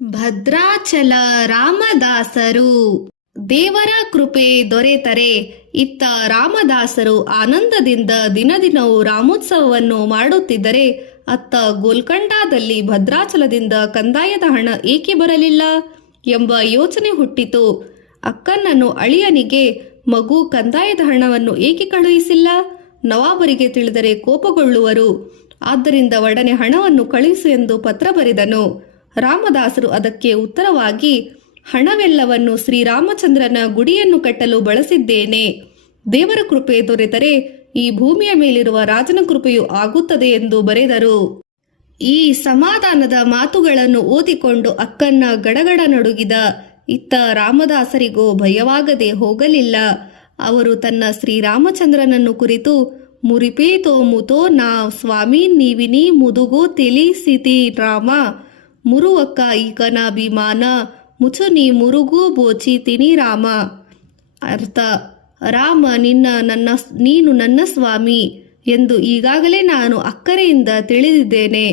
ಭದ್ರಾಚಲ ರಾಮದಾಸರು. ದೇವರ ಕೃಪೆ ದೊರೆತರೆ ಇತ್ತ ರಾಮದಾಸರು ಆನಂದದಿಂದ ದಿನದಿನವೂ ರಾಮೋತ್ಸವವನ್ನು ಮಾಡುತ್ತಿದ್ದರೆ, ಅತ್ತ ಗೋಲ್ಕಂಡದಲ್ಲಿ ಭದ್ರಾಚಲದಿಂದ ಕಂದಾಯದ ಹಣ ಏಕೆ ಬರಲಿಲ್ಲ ಎಂಬ ಯೋಚನೆ ಹುಟ್ಟಿತು. ಅಕ್ಕನನ್ನು ಅಳಿಯನಿಗೆ ಮಗು ಕಂದಾಯದ ಹಣವನ್ನು ಏಕೆ ಕಳುಹಿಸಿಲ್ಲ? ನವಾಬರಿಗೆ ತಿಳಿದರೆ ಕೋಪಗೊಳ್ಳುವರು. ಆದ್ದರಿಂದ ಒಡನೆ ಹಣವನ್ನು ಕಳುಹಿಸು ಎಂದು ಪತ್ರ ಬರೆದನು. ರಾಮದಾಸರು ಅದಕ್ಕೆ ಉತ್ತರವಾಗಿ, ಹಣವೆಲ್ಲವನ್ನು ಶ್ರೀರಾಮಚಂದ್ರನ ಗುಡಿಯನ್ನು ಕಟ್ಟಲು ಬಳಸಿದ್ದೇನೆ. ದೇವರ ಕೃಪೆ ದೊರೆತರೆ ಈ ಭೂಮಿಯ ಮೇಲಿರುವ ರಾಜನ ಕೃಪೆಯು ಆಗುತ್ತದೆ ಎಂದು ಬರೆದರು. ಈ ಸಮಾಧಾನದ ಮಾತುಗಳನ್ನು ಓದಿಕೊಂಡು ಅಕ್ಕನ್ನ ಗಡಗಡ ನಡುಗಿದ. ಇತ್ತ ರಾಮದಾಸರಿಗೂ ಭಯವಾಗದೆ ಹೋಗಲಿಲ್ಲ. ಅವರು ತನ್ನ ಶ್ರೀರಾಮಚಂದ್ರನನ್ನು ಕುರಿತು, ಮುರಿಪೇತೋ ಮುತೋ ನಾ ಸ್ವಾಮಿ ನೀವಿನಿ ಮುದುಗೋ ತಿಳಿಸಿತಿ ರಾಮ ಮುರುವಕ್ಕ ಈಕನಾಭಿಮಾನ ಮುಚುನಿ ಮುರುಗು ಬೋಚಿ ತಿನಿ ರಾಮ. ಅರ್ಥ: ರಾಮ ನೀನು ನನ್ನ ಸ್ವಾಮಿ ಎಂದು ಈಗಾಗಲೇ ನಾನು ಅಕ್ಕರೆಯಿಂದ ತಿಳಿದಿದ್ದೇನೆ.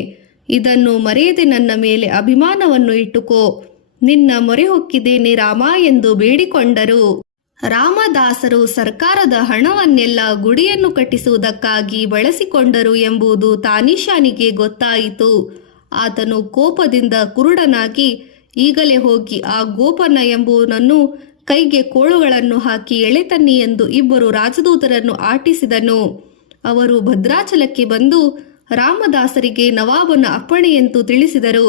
ಇದನ್ನು ಮರೆಯದೆ ನನ್ನ ಮೇಲೆ ಅಭಿಮಾನವನ್ನು ಇಟ್ಟುಕೋ. ನಿನ್ನ ಮೊರೆ ಹೊಕ್ಕಿದ್ದೇನೆ ರಾಮ ಎಂದು ಬೇಡಿಕೊಂಡರು. ರಾಮದಾಸರು ಸರ್ಕಾರದ ಹಣವನ್ನೆಲ್ಲ ಗುಡಿಯನ್ನು ಕಟ್ಟಿಸುವುದಕ್ಕಾಗಿ ಬಳಸಿಕೊಂಡರು ಎಂಬುದು ತಾನೀಶಾನಿಗೆ ಗೊತ್ತಾಯಿತು. ಆತನು ಕೋಪದಿಂದ ಕುರುಡನಾಗಿ, ಈಗಲೇ ಹೋಗಿ ಆ ಗೋಪನ ಎಂಬುವನನ್ನು ಕೈಗೆ ಕೋಳುಗಳನ್ನು ಹಾಕಿ ಎಳೆತನ್ನಿ ಎಂದು ಇಬ್ಬರು ರಾಜದೂತರನ್ನು ಆಟಿಸಿದನು. ಅವರು ಭದ್ರಾಚಲಕ್ಕೆ ಬಂದು ರಾಮದಾಸರಿಗೆ ನವಾಬನ ಅಪ್ಪಣೆಯಂತೂ ತಿಳಿಸಿದರು.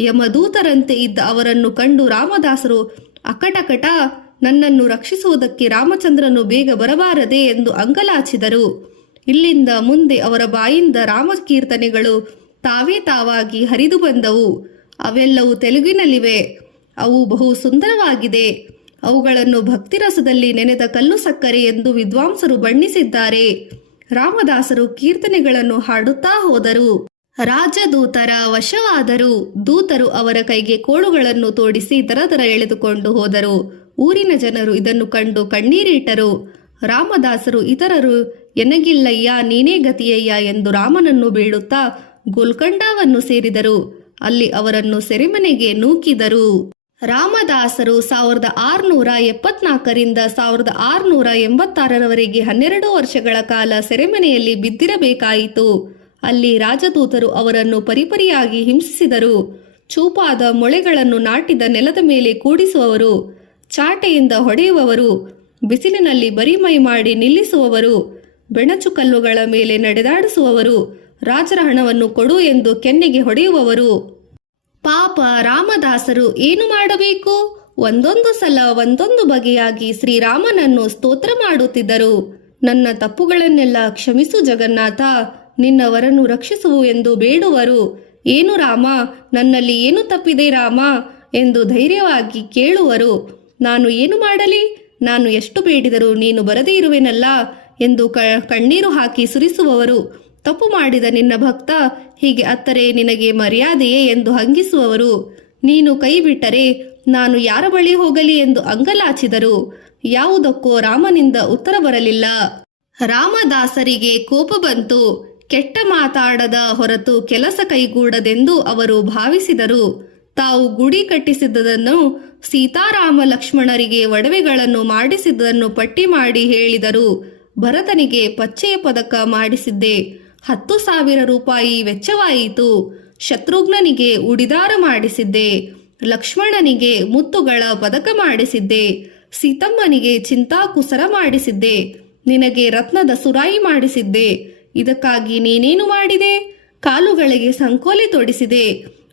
ಯಮದೂತರಂತೆ ಇದ್ದ ಅವರನ್ನು ಕಂಡು ರಾಮದಾಸರು, ಅಕಟಕಟ, ನನ್ನನ್ನು ರಕ್ಷಿಸುವುದಕ್ಕೆ ರಾಮಚಂದ್ರನು ಬೇಗ ಬರಬಾರದೆ ಎಂದು ಅಂಗಲಾಚಿದರು. ಇಲ್ಲಿಂದ ಮುಂದೆ ಅವರ ಬಾಯಿಂದ ರಾಮಕೀರ್ತನೆಗಳು ತಾವಾಗಿ ಹರಿದು ಬಂದವು. ಅವೆಲ್ಲವೂ ತೆಲುಗಿನಲ್ಲಿವೆ. ಅವು ಬಹು ಸುಂದರವಾಗಿದೆ. ಅವುಗಳನ್ನು ಭಕ್ತಿರಸದಲ್ಲಿ ನೆನೆದ ಕಲ್ಲು ಸಕ್ಕರೆ ಎಂದು ವಿದ್ವಾಂಸರು ಬಣ್ಣಿಸಿದ್ದಾರೆ. ರಾಮದಾಸರು ಕೀರ್ತನೆಗಳನ್ನು ಹಾಡುತ್ತಾ ಹೋದರು. ರಾಜದೂತರ ವಶವಾದರು. ದೂತರು ಅವರ ಕೈಗೆ ಕೋಳುಗಳನ್ನು ತೋಡಿಸಿ ದರ ಎಳೆದುಕೊಂಡು ಹೋದರು. ಊರಿನ ಜನರು ಇದನ್ನು ಕಂಡು ಕಣ್ಣೀರಿಟ್ಟರು. ರಾಮದಾಸರು ಇತರರು ಎನಗಿಲ್ಲಯ್ಯ ನೀನೇ ಗತಿಯಯ್ಯ ಎಂದು ರಾಮನನ್ನು ಬೇಡುತ್ತಾ ಗೋಲ್ಕಂಡವನ್ನು ಸೇರಿದರು. ಅಲ್ಲಿ ಅವರನ್ನು ಸೆರೆಮನೆಗೆ ನೂಕಿದರು. ರಾಮದಾಸರು 1674ರಿಂದ 1686ರವರೆಗೆ 12 ವರ್ಷಗಳ ಕಾಲ ಸೆರೆಮನೆಯಲ್ಲಿ ಬಿದ್ದಿರಬೇಕಾಯಿತು. ಅಲ್ಲಿ ರಾಜದೂತರು ಅವರನ್ನು ಪರಿಪರಿಯಾಗಿ ಹಿಂಸಿಸಿದರು. ಚೂಪಾದ ಮೊಳೆಗಳನ್ನು ನಾಟಿದ ನೆಲದ ಮೇಲೆ ಕೂಡಿಸುವವರು, ಚಾಟೆಯಿಂದ ಹೊಡೆಯುವವರು, ಬಿಸಿಲಿನಲ್ಲಿ ಬರಿಮೈ ಮಾಡಿ ನಿಲ್ಲಿಸುವವರು, ಬೆಣಚು ಕಲ್ಲುಗಳ ಮೇಲೆ ನಡೆದಾಡಿಸುವವರು, ರಾಜರ ಹಣವನ್ನು ಕೊಡು ಎಂದು ಕೆನ್ನೆಗೆ ಹೊಡೆಯುವವರು. ಪಾಪ ರಾಮದಾಸರು ಏನು ಮಾಡಬೇಕು? ಒಂದೊಂದು ಸಲ ಒಂದೊಂದು ಬಗೆಯಾಗಿ ಶ್ರೀರಾಮನನ್ನು ಸ್ತೋತ್ರ ಮಾಡುತ್ತಿದ್ದರು. ನನ್ನ ತಪ್ಪುಗಳನ್ನೆಲ್ಲ ಕ್ಷಮಿಸು ಜಗನ್ನಾಥ, ನಿನ್ನವರನ್ನು ರಕ್ಷಿಸುವು ಎಂದು ಬೇಡುವರು. ಏನು ರಾಮ, ನನ್ನಲ್ಲಿ ಏನು ತಪ್ಪಿದೆ ರಾಮ ಎಂದು ಧೈರ್ಯವಾಗಿ ಕೇಳುವರು. ನಾನು ಏನು ಮಾಡಲಿ? ನಾನು ಎಷ್ಟು ಬೇಡಿದರೂ ನೀನು ಬರದೇ ಇರುವೆನಲ್ಲ ಎಂದು ಕಣ್ಣೀರು ಹಾಕಿ ಸುರಿಸುವವರು. ತಪ್ಪು ಮಾಡಿದ ನಿನ್ನ ಭಕ್ತ ಹೀಗೆ ಅತ್ತರೆ ನಿನಗೆ ಮರ್ಯಾದೆಯೇ ಎಂದು ಹಂಗಿಸುವವರು. ನೀನು ಕೈ ಬಿಟ್ಟರೆ ನಾನು ಯಾರ ಬಳಿ ಹೋಗಲಿ ಎಂದು ಅಂಗಲಾಚಿದರು. ಯಾವುದಕ್ಕೋ ರಾಮನಿಂದ ಉತ್ತರ ಬರಲಿಲ್ಲ. ರಾಮದಾಸರಿಗೆ ಕೋಪ ಬಂತು. ಕೆಟ್ಟ ಮಾತಾಡದ ಹೊರತು ಕೆಲಸ ಕೈಗೂಡದೆಂದು ಅವರು ಭಾವಿಸಿದರು. ತಾವು ಗುಡಿ ಕಟ್ಟಿಸಿದ್ದನ್ನು, ಸೀತಾರಾಮ ಲಕ್ಷ್ಮಣರಿಗೆ ಒಡವೆಗಳನ್ನು ಮಾಡಿಸಿದ್ದನ್ನು ಪಟ್ಟಿ ಮಾಡಿ ಹೇಳಿದರು. ಭರತನಿಗೆ ಪಚ್ಚೆಯ ಪದಕ ಮಾಡಿಸಿದ್ದೆ, 10,000 ರೂಪಾಯಿ ವೆಚ್ಚವಾಯಿತು. ಶತ್ರುಘ್ನನಿಗೆ ಉಡಿದಾರ ಮಾಡಿಸಿದ್ದೆ, ಲಕ್ಷ್ಮಣನಿಗೆ ಮುತ್ತುಗಳ ಪದಕ ಮಾಡಿಸಿದ್ದೆ, ಸೀತಮ್ಮನಿಗೆ ಚಿಂತಾಕುಸರ ಮಾಡಿಸಿದ್ದೆ, ನಿನಗೆ ರತ್ನದ ಸುರಾಯಿ ಮಾಡಿಸಿದ್ದೆ. ಇದಕ್ಕಾಗಿ ನೀನೇನು ಮಾಡಿದೆ? ಕಾಲುಗಳಿಗೆ ಸಂಕೋಲಿ ತೊಡಿಸಿದೆ.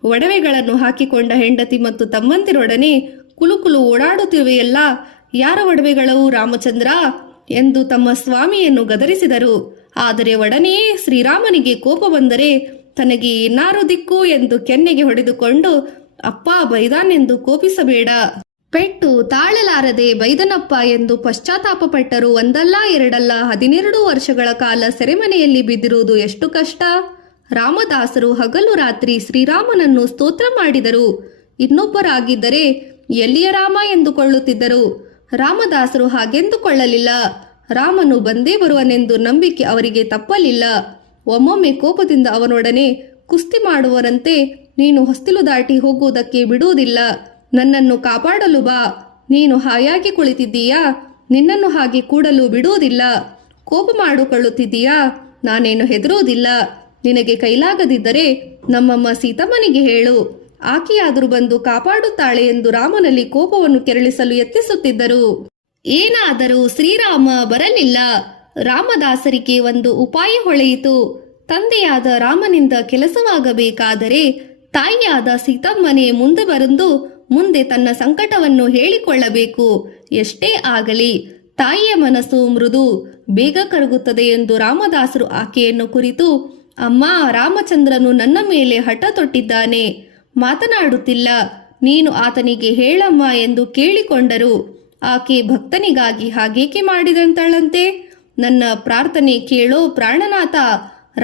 ಒಡವೆಗಳನ್ನು ಹಾಕಿಕೊಂಡ ಹೆಂಡತಿ ಮತ್ತು ತಮ್ಮಂದಿರೊಡನೆ ಕುಲುಕುಲು ಓಡಾಡುತ್ತಿವೆಯಲ್ಲ, ಯಾರ ಒಡವೆಗಳವು ರಾಮಚಂದ್ರ ಎಂದು ತಮ್ಮ ಸ್ವಾಮಿಯನ್ನು ಗದರಿಸಿದರು. ಆದರೆ ಒಡನೆ ಶ್ರೀರಾಮನಿಗೆ ಕೋಪ ಬಂದರೆ ತನಗೆ ಏನಾರು ದಿಕ್ಕು ಎಂದು ಕೆನ್ನೆಗೆ ಹೊಡೆದುಕೊಂಡು, ಅಪ್ಪ ಬೈದಾನೆಂದು ಕೋಪಿಸಬೇಡ. ಪೆಟ್ಟು ತಾಳಲಾರದೆ ಬೈದನಪ್ಪ ಎಂದು ಪಶ್ಚಾತ್ತಾಪಪಟ್ಟರು. ಒಂದಲ್ಲ ಎರಡಲ್ಲ 12 ವರ್ಷಗಳ ಕಾಲ ಸೆರೆಮನೆಯಲ್ಲಿ ಬಿದ್ದಿರುವುದು ಎಷ್ಟು ಕಷ್ಟ. ರಾಮದಾಸರು ಹಗಲು ರಾತ್ರಿ ಶ್ರೀರಾಮನನ್ನು ಸ್ತೋತ್ರ ಮಾಡಿದರು. ಇನ್ನೊಬ್ಬರಾಗಿದ್ದರೆ ಎಲ್ಲಿಯ ರಾಮ ಎಂದುಕೊಳ್ಳುತ್ತಿದ್ದರು. ರಾಮದಾಸರು ಹಾಗೆಂದುಕೊಳ್ಳಲಿಲ್ಲ. ರಾಮನು ಬಂದೇ ಬರುವನೆಂದು ನಂಬಿಕೆ ಅವರಿಗೆ ತಪ್ಪಲಿಲ್ಲ. ಒಮ್ಮೊಮ್ಮೆ ಕೋಪದಿಂದ ಅವನೊಡನೆ ಕುಸ್ತಿ ಮಾಡುವರಂತೆ ನೀನು ಹೊಸ್ತಿಲು ದಾಟಿ ಹೋಗುವುದಕ್ಕೆ ಬಿಡುವುದಿಲ್ಲ. ನನ್ನನ್ನು ಕಾಪಾಡಲು ಬಾ. ನೀನು ಹಾಯಾಗಿ ಕುಳಿತಿದ್ದೀಯಾ? ನಿನ್ನನ್ನು ಹಾಗೆ ಕೂಡಲು ಬಿಡುವುದಿಲ್ಲ. ಕೋಪ ಮಾಡಿಕೊಳ್ಳುತ್ತಿದ್ದೀಯಾ? ನಾನೇನು ಹೆದರುವುದಿಲ್ಲ. ನಿನಗೆ ಕೈಲಾಗದಿದ್ದರೆ ನಮ್ಮಮ್ಮ ಸೀತಮ್ಮನಿಗೆ ಹೇಳು, ಆಕೆಯಾದರೂ ಬಂದು ಕಾಪಾಡುತ್ತಾಳೆ ಎಂದು ರಾಮನಲ್ಲಿ ಕೋಪವನ್ನು ಕೆರಳಿಸಲು ಯತ್ನಿಸುತ್ತಿದ್ದರು. ಏನಾದರೂ ಶ್ರೀರಾಮ ಬರಲಿಲ್ಲ. ರಾಮದಾಸರಿಗೆ ಒಂದು ಉಪಾಯ ಹೊಳೆಯಿತು. ತಂದೆಯಾದ ರಾಮನಿಂದ ಕೆಲಸವಾಗಬೇಕಾದರೆ ತಾಯಿಯಾದ ಸೀತಮ್ಮನೇ ಮುಂದೆ ಬಂದು ಮುಂದೆ ತನ್ನ ಸಂಕಟವನ್ನು ಹೇಳಿಕೊಳ್ಳಬೇಕು. ಎಷ್ಟೇ ಆಗಲಿ ತಾಯಿಯ ಮನಸ್ಸು ಮೃದು, ಬೇಗ ಕರಗುತ್ತದೆ ಎಂದು ರಾಮದಾಸರು ಆಕೆಯನ್ನು ಕುರಿತು, ಅಮ್ಮ, ರಾಮಚಂದ್ರನು ನನ್ನ ಮೇಲೆ ಹಠ ತೊಟ್ಟಿದ್ದಾನೆ, ಮಾತನಾಡುತ್ತಿಲ್ಲ, ನೀನು ಆತನಿಗೆ ಹೇಳಮ್ಮ ಎಂದು ಕೇಳಿಕೊಂಡರು. ಆಕೆ ಭಕ್ತನಿಗಾಗಿ ಹಾಗೇಕೆ ಮಾಡಿದಂತಳಂತೆ? ನನ್ನ ಪ್ರಾರ್ಥನೆ ಕೇಳೋ ಪ್ರಾಣನಾಥ,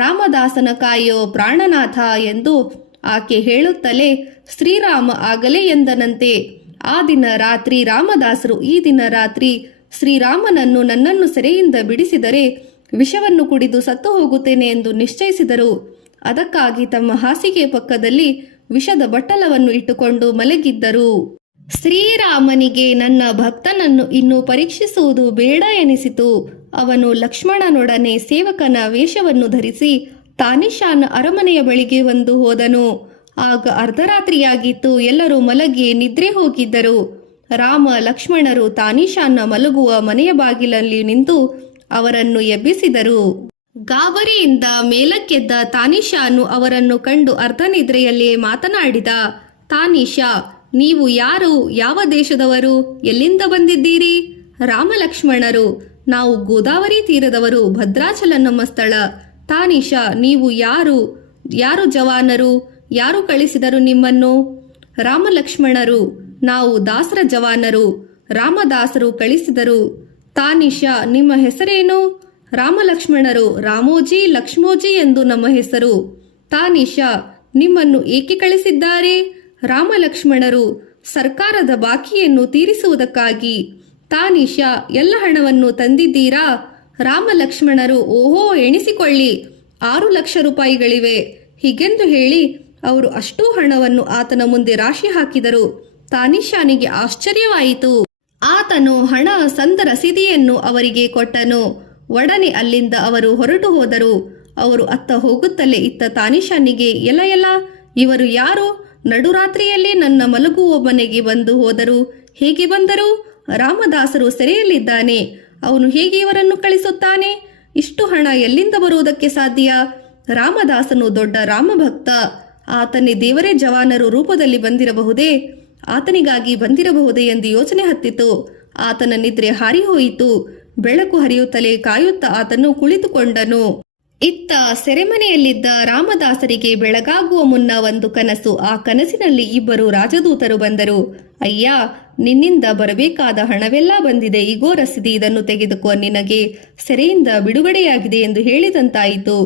ರಾಮದಾಸನ ಕಾಯೋ ಪ್ರಾಣನಾಥ ಎಂದು ಆಕೆ ಹೇಳುತ್ತಲೇ ಶ್ರೀರಾಮ ಆಗಲೇ ಎಂದನಂತೆ. ಆ ದಿನ ರಾತ್ರಿ ರಾಮದಾಸರು ಈ ದಿನ ರಾತ್ರಿ ಶ್ರೀರಾಮನನ್ನು ನನ್ನನ್ನು ಸೆರೆಯಿಂದ ಬಿಡಿಸಿದರೆ ವಿಷವನ್ನು ಕುಡಿದು ಸತ್ತು ಹೋಗುತ್ತೇನೆ ಎಂದು ನಿಶ್ಚಯಿಸಿದರು. ಅದಕ್ಕಾಗಿ ತಮ್ಮ ಹಾಸಿಗೆ ಪಕ್ಕದಲ್ಲಿ ವಿಷದ ಬಟ್ಟಲವನ್ನು ಇಟ್ಟುಕೊಂಡು ಮಲಗಿದ್ದರು. ಶ್ರೀರಾಮನಿಗೆ ನನ್ನ ಭಕ್ತನನ್ನು ಇನ್ನೂ ಪರೀಕ್ಷಿಸುವುದು ಬೇಡ ಎನಿಸಿತು. ಅವನು ಲಕ್ಷ್ಮಣನೊಡನೆ ಸೇವಕನ ವೇಷವನ್ನು ಧರಿಸಿ ತಾನಿಶಾನ ಅರಮನೆಯ ಬಳಿಗೆ ಬಂದು ಹೋದನು. ಆಗ ಅರ್ಧರಾತ್ರಿಯಾಗಿತ್ತು. ಎಲ್ಲರೂ ಮಲಗಿ ನಿದ್ರೆ ಹೋಗಿದ್ದರು. ರಾಮ ಲಕ್ಷ್ಮಣರು ತಾನಿಶಾನ ಮಲಗುವ ಮನೆಯ ಬಾಗಿಲಲ್ಲಿ ನಿಂತು ಅವರನ್ನು ಎಬ್ಬಿಸಿದರು. ಗಾಬರಿಯಿಂದ ಮೇಲಕ್ಕೆದ್ದ ತಾನಿಶಾನು ಅವರನ್ನು ಕಂಡು ಅರ್ಧನಿದ್ರೆಯಲ್ಲಿಯೇ ಮಾತನಾಡಿದ. ತಾನಿಶಾ, ನೀವು ಯಾರು? ಯಾವ ದೇಶದವರು? ಎಲ್ಲಿಂದ ಬಂದಿದ್ದೀರಿ? ರಾಮ ಲಕ್ಷ್ಮಣರು, ನಾವು ಗೋದಾವರಿ ತೀರದವರು. ಭದ್ರಾಚಲ ನಮ್ಮ ಸ್ಥಳ. ತಾನಿಶಾ, ನೀವು ಯಾರು? ಯಾರು ಜವಾನರು? ಯಾರು ಕಳಿಸಿದರು ನಿಮ್ಮನ್ನು? ರಾಮ ಲಕ್ಷ್ಮಣರು, ನಾವು ದಾಸರ ಜವಾನರು. ರಾಮದಾಸರು ಕಳಿಸಿದರು. ತಾನಿಶಾ, ನಿಮ್ಮ ಹೆಸರೇನು? ರಾಮ ಲಕ್ಷ್ಮಣರು, ರಾಮೋಜಿ ಲಕ್ಷ್ಮೋಜಿ ಎಂದು ನಮ್ಮ ಹೆಸರು. ತಾನಿಶಾ, ನಿಮ್ಮನ್ನು ಏಕೆ ಕಳಿಸಿದ್ದಾರೆ? ರಾಮ ಲಕ್ಷ್ಮಣರು, ಸರ್ಕಾರದ ಬಾಕಿಯನ್ನು ತೀರಿಸುವುದಕ್ಕಾಗಿ. ತಾನಿಶಾ, ಎಲ್ಲ ಹಣವನ್ನು ತಂದಿದ್ದೀರಾ? ರಾಮ ಲಕ್ಷ್ಮಣರು, ಓಹೋ, ಎಣಿಸಿಕೊಳ್ಳಿ, 6 ಲಕ್ಷ ರೂಪಾಯಿಗಳಿವೆ. ಹೀಗೆಂದು ಹೇಳಿ ಅವರು ಅಷ್ಟೂ ಹಣವನ್ನು ಆತನ ಮುಂದೆ ರಾಶಿ ಹಾಕಿದರು. ತಾನಿಶಾನಿಗೆ ಆಶ್ಚರ್ಯವಾಯಿತು. ಆತನು ಹಣ ಸಂದ ರಸೀದಿಯನ್ನು ಅವರಿಗೆ ಕೊಟ್ಟನು. ಒಡನೆ ಅಲ್ಲಿಂದ ಅವರು ಹೊರಟು ಹೋದರು. ಅವರು ಅತ್ತ ಹೋಗುತ್ತಲೇ ಇತ್ತ ತಾನಿಶಾನಿಗೆ, ಎಲ್ಲ ಇವರು ಯಾರು? ನಡುರಾತ್ರಿಯಲ್ಲಿ ನನ್ನ ಮಲಗುವ ಮನೆಗೆ ಬಂದು ಹೋದರು. ಹೇಗೆ ಬಂದರು? ರಾಮದಾಸರು ಸೆರೆಯಲ್ಲಿದ್ದಾನೆ. ಅವನು ಹೇಗೆ ಇವರನ್ನು ಕಳಿಸುತ್ತಾನೆ? ಇಷ್ಟು ಹಣ ಎಲ್ಲಿಂದ ಬರುವುದಕ್ಕೆ ಸಾಧ್ಯ? ರಾಮದಾಸನು ದೊಡ್ಡ ರಾಮಭಕ್ತ. ಆತನೇ ದೇವರೇ ಜವಾನರು ರೂಪದಲ್ಲಿ ಬಂದಿರಬಹುದೇ? ಆತನಿಗಾಗಿ ಬಂದಿರಬಹುದೇ ಎಂದು ಯೋಚನೆ ಹತ್ತಿತು. ಆತನ ನಿದ್ರೆ ಹಾರಿಹೋಯಿತು. ಬೆಳಕು ಹರಿಯುತ್ತಲೇ ಕಾಯುತ್ತಾ ಆತನು ಕುಳಿತುಕೊಂಡನು. ಇತ್ತ ಸೆರೆಮನೆಯಲ್ಲಿದ್ದ ರಾಮದಾಸರಿಗೆ ಬೆಳಗಾಗುವ ಮುನ್ನ ಒಂದು ಕನಸು. ಆ ಕನಸಿನಲ್ಲಿ 2 ರಾಜದೂತರು ಬಂದರು. ಅಯ್ಯ, ನಿನ್ನಿಂದ ಬರಬೇಕಾದ ಹಣವೆಲ್ಲ ಬಂದಿದೆ. ಇಗೋ ರಸೀದಿ, ಇದನ್ನು ತೆಗೆದುಕೋ, ನಿನಗೆ ಸೆರೆಯಿಂದ ಬಿಡುಗಡೆಯಾಗಿದೆ ಎಂದು ಹೇಳಿದಂತಾಯಿತು.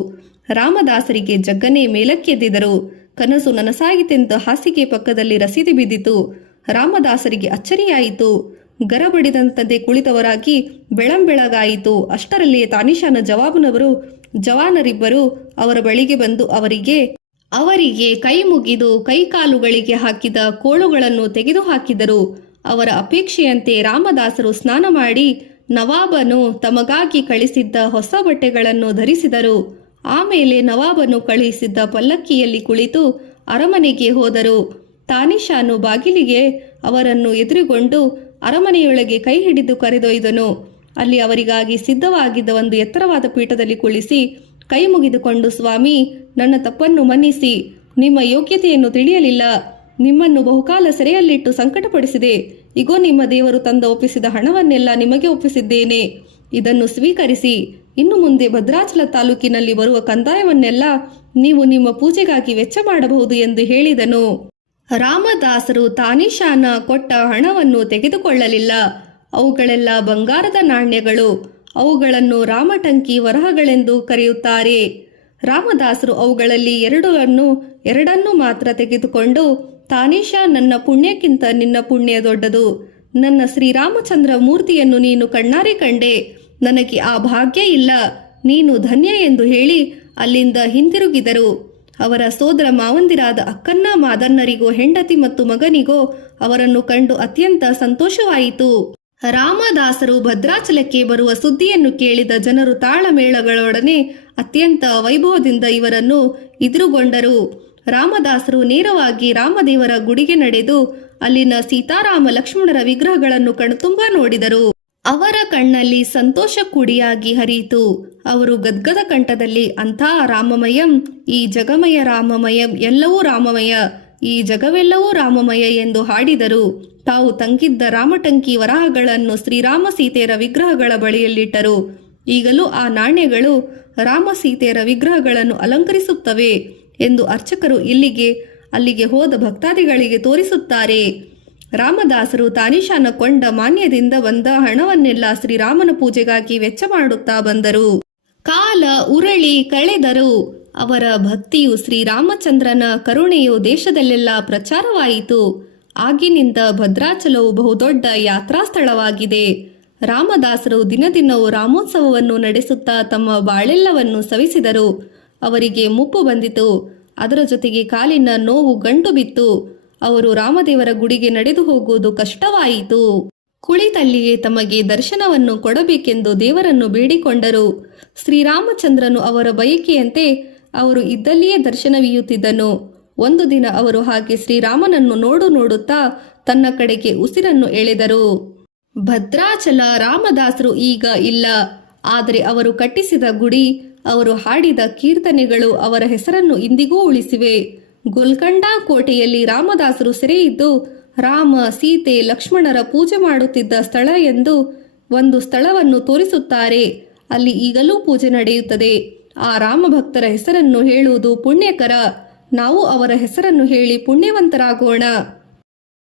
ರಾಮದಾಸರಿಗೆ ಜಗ್ಗನೆ ಮೇಲಕ್ಕೆದ್ದಿದರು. ಕನಸು ನನಸಾಗಿತೆಂದು ಹಾಸಿಗೆ ಪಕ್ಕದಲ್ಲಿ ರಸೀದಿ ಬಿದ್ದಿತು. ರಾಮದಾಸರಿಗೆ ಅಚ್ಚರಿಯಾಯಿತು. ಗರಬಡಿದಂತೆ ಕುಳಿತವರಾಗಿ ಬೆಳಂಬೆಳಗಾಯಿತು. ಅಷ್ಟರಲ್ಲಿಯೇ ತಾನಿಶಾನ ಜವಾನರಿಬ್ಬರು ಅವರ ಬಳಿಗೆ ಬಂದು ಅವರಿಗೆ ಕೈ ಮುಗಿದು ಕೈಕಾಲುಗಳಿಗೆ ಹಾಕಿದ ಕೋಳುಗಳನ್ನು ತೆಗೆದುಹಾಕಿದರು. ಅವರ ಅಪೇಕ್ಷೆಯಂತೆ ರಾಮದಾಸರು ಸ್ನಾನ ಮಾಡಿ ನವಾಬನು ತಮಗಾಗಿ ಕಳಿಸಿದ್ದ ಹೊಸ ಬಟ್ಟೆಗಳನ್ನು ಧರಿಸಿದರು. ಆಮೇಲೆ ನವಾಬನು ಕಳುಹಿಸಿದ್ದ ಪಲ್ಲಕ್ಕಿಯಲ್ಲಿ ಕುಳಿತು ಅರಮನೆಗೆ ಹೋದರು. ತಾನಿಶಾನು ಬಾಗಿಲಿಗೆ ಅವರನ್ನು ಎದುರುಗೊಂಡು ಅರಮನೆಯೊಳಗೆ ಕೈ ಹಿಡಿದು ಕರೆದೊಯ್ದನು. ಅಲ್ಲಿ ಅವರಿಗಾಗಿ ಸಿದ್ಧವಾಗಿದ್ದ ಒಂದು ಎತ್ತರವಾದ ಪೀಠದಲ್ಲಿ ಕುಳಿಸಿ ಕೈ ಮುಗಿದುಕೊಂಡು, ಸ್ವಾಮಿ, ನನ್ನ ತಪ್ಪನ್ನು ಮನ್ನಿಸಿ. ನಿಮ್ಮ ಯೋಗ್ಯತೆಯನ್ನು ತಿಳಿಯಲಿಲ್ಲ. ನಿಮ್ಮನ್ನು ಬಹುಕಾಲ ಸೆರೆಯಲ್ಲಿಟ್ಟು ಸಂಕಟಪಡಿಸಿದೆ. ಇಗೋ ನಿಮ್ಮ ದೇವರು ತಂದ ಒಪ್ಪಿಸಿದ ಹಣವನ್ನೆಲ್ಲ ನಿಮಗೆ ಒಪ್ಪಿಸಿದ್ದೇನೆ. ಇದನ್ನು ಸ್ವೀಕರಿಸಿ. ಇನ್ನು ಮುಂದೆ ಭದ್ರಾಚಲ ತಾಲೂಕಿನಲ್ಲಿ ಬರುವ ಕಂದಾಯವನ್ನೆಲ್ಲ ನೀವು ನಿಮ್ಮ ಪೂಜೆಗಾಗಿ ವೆಚ್ಚ ಮಾಡಬಹುದು ಎಂದು ಹೇಳಿದನು. ರಾಮದಾಸರು ತಾನಿಶಾನ ಕೊಟ್ಟ ಹಣವನ್ನು ತೆಗೆದುಕೊಳ್ಳಲಿಲ್ಲ. ಅವುಗಳೆಲ್ಲ ಬಂಗಾರದ ನಾಣ್ಯಗಳು. ಅವುಗಳನ್ನು ರಾಮಟಂಕಿ ವರಹಗಳೆಂದು ಕರೆಯುತ್ತಾರೆ. ರಾಮದಾಸರು ಅವುಗಳಲ್ಲಿ ಎರಡನ್ನು ಮಾತ್ರ ತೆಗೆದುಕೊಂಡು, ತಾನಿಶಾ, ನನ್ನ ಪುಣ್ಯಕ್ಕಿಂತ ನಿನ್ನ ಪುಣ್ಯ ದೊಡ್ಡದು. ನನ್ನ ಶ್ರೀರಾಮಚಂದ್ರ ಮೂರ್ತಿಯನ್ನು ನೀನು ಕಣ್ಣಾರೆ ಕಂಡೆ. ನನಗೆ ಆ ಭಾಗ್ಯ ಇಲ್ಲ. ನೀನು ಧನ್ಯ ಎಂದು ಹೇಳಿ ಅಲ್ಲಿಂದ ಹಿಂದಿರುಗಿದರು. ಅವರ ಸೋದರ ಮಾವಂದಿರಾದ ಅಕ್ಕನ್ನ ಮಾದನ್ನರಿಗೋ ಹೆಂಡತಿ ಮತ್ತು ಮಗನಿಗೋ ಅವರನ್ನು ಕಂಡು ಅತ್ಯಂತ ಸಂತೋಷವಾಯಿತು. ರಾಮದಾಸರು ಭದ್ರಾಚಲಕ್ಕೆ ಬರುವ ಸುದ್ದಿಯನ್ನು ಕೇಳಿದ ಜನರು ತಾಳಮೇಳಗಳೊಡನೆ ಅತ್ಯಂತ ವೈಭವದಿಂದ ಇವರನ್ನು ಎದುರುಗೊಂಡರು. ರಾಮದಾಸರು ನೇರವಾಗಿ ರಾಮದೇವರ ಗುಡಿಗೆ ನಡೆದು ಅಲ್ಲಿನ ಸೀತಾರಾಮ ಲಕ್ಷ್ಮಣರ ವಿಗ್ರಹಗಳನ್ನು ಕಣ್ತುಂಬ ನೋಡಿದರು. ಅವರ ಕಣ್ಣಲ್ಲಿ ಸಂತೋಷ ಕುಡಿಯಾಗಿ ಹರಿಯಿತು. ಅವರು ಗದ್ಗದ ಕಂಠದಲ್ಲಿ ಅಂಥ ರಾಮಮಯಂ, ಈ ಜಗಮಯ ರಾಮಮಯಂ, ಎಲ್ಲವೂ ರಾಮಮಯ, ಈ ಜಗವೆಲ್ಲವೂ ರಾಮಮಯ ಎಂದು ಹಾಡಿದರು. ತಾವು ತಂಗಿದ್ದ ರಾಮಟಂಕಿ ವರಾಹಗಳನ್ನು ಶ್ರೀರಾಮ ಸೀತೆಯರ ವಿಗ್ರಹಗಳ ಬಳಿಯಲ್ಲಿಟ್ಟರು. ಈಗಲೂ ಆ ನಾಣ್ಯಗಳು ರಾಮ ಸೀತೆಯರ ವಿಗ್ರಹಗಳನ್ನು ಅಲಂಕರಿಸುತ್ತವೆ ಎಂದು ಅರ್ಚಕರು ಅಲ್ಲಿಗೆ ಹೋದ ಭಕ್ತಾದಿಗಳಿಗೆ ತೋರಿಸುತ್ತಾರೆ. ರಾಮದಾಸರು ತಾನಿಶಾನ ಕೊಂಡ ಮಾನ್ಯದಿಂದ ಬಂದ ಹಣವನ್ನೆಲ್ಲ ಶ್ರೀರಾಮನ ಪೂಜೆಗಾಗಿ ವೆಚ್ಚ ಮಾಡುತ್ತಾ ಬಂದರು. ಕಾಲ ಉರಳಿ ಕಳೆದರು. ಅವರ ಭಕ್ತಿಯು ಶ್ರೀರಾಮಚಂದ್ರನ ಕರುಣೆಯು ದೇಶದಲ್ಲೆಲ್ಲ ಪ್ರಚಾರವಾಯಿತು. ಆಗಿನಿಂದ ಭದ್ರಾಚಲವು ಬಹುದೊಡ್ಡ ಯಾತ್ರಾ ಸ್ಥಳವಾಗಿದೆ. ರಾಮದಾಸರು ದಿನದಿನವೂ ರಾಮೋತ್ಸವವನ್ನು ನಡೆಸುತ್ತಾ ತಮ್ಮ ಬಾಳೆಲ್ಲವನ್ನು ಸವಿಸಿದರು. ಅವರಿಗೆ ಮುಪ್ಪು ಬಂದಿತು. ಅದರ ಜೊತೆಗೆ ಕಾಲಿನ ನೋವು ಗಂಟು ಬಿತ್ತು. ಅವರು ರಾಮದೇವರ ಗುಡಿಗೆ ನಡೆದು ಹೋಗುವುದು ಕಷ್ಟವಾಯಿತು. ಕುಳಿತಲ್ಲಿಯೇ ತಮಗೆ ದರ್ಶನವನ್ನು ಕೊಡಬೇಕೆಂದು ದೇವರನ್ನು ಬೇಡಿಕೊಂಡರು. ಶ್ರೀರಾಮಚಂದ್ರನು ಅವರ ಬಯಕೆಯಂತೆ ಅವರು ಇದ್ದಲ್ಲಿಯೇ ದರ್ಶನವೀಯುತ್ತಿದ್ದನು. ಒಂದು ದಿನ ಅವರು ಹಾಗೆ ಶ್ರೀರಾಮನನ್ನು ನೋಡುತ್ತಾ ತನ್ನ ಕಡೆಗೆ ಉಸಿರನ್ನು ಎಳೆದರು. ಭದ್ರಾಚಲ ರಾಮದಾಸರು ಈಗ ಇಲ್ಲ. ಆದರೆ ಅವರು ಕಟ್ಟಿಸಿದ ಗುಡಿ, ಅವರು ಹಾಡಿದ ಕೀರ್ತನೆಗಳು ಅವರ ಹೆಸರನ್ನು ಇಂದಿಗೂ ಉಳಿಸಿವೆ. ಗೋಲ್ಕೊಂಡ ಕೋಟೆಯಲ್ಲಿ ರಾಮದಾಸರು ಸೆರೆಯಿದ್ದು ರಾಮ, ಸೀತೆ, ಲಕ್ಷ್ಮಣರ ಪೂಜೆ ಮಾಡುತ್ತಿದ್ದ ಸ್ಥಳ ಎಂದು ಒಂದು ಸ್ಥಳವನ್ನು ತೋರಿಸುತ್ತಾರೆ. ಅಲ್ಲಿ ಈಗಲೂ ಪೂಜೆ ನಡೆಯುತ್ತದೆ. ಆ ರಾಮಭಕ್ತರ ಹೆಸರನ್ನು ಹೇಳುವುದು ಪುಣ್ಯಕರ. ನಾವು ಅವರ ಹೆಸರನ್ನು ಹೇಳಿ ಪುಣ್ಯವಂತರಾಗೋಣ.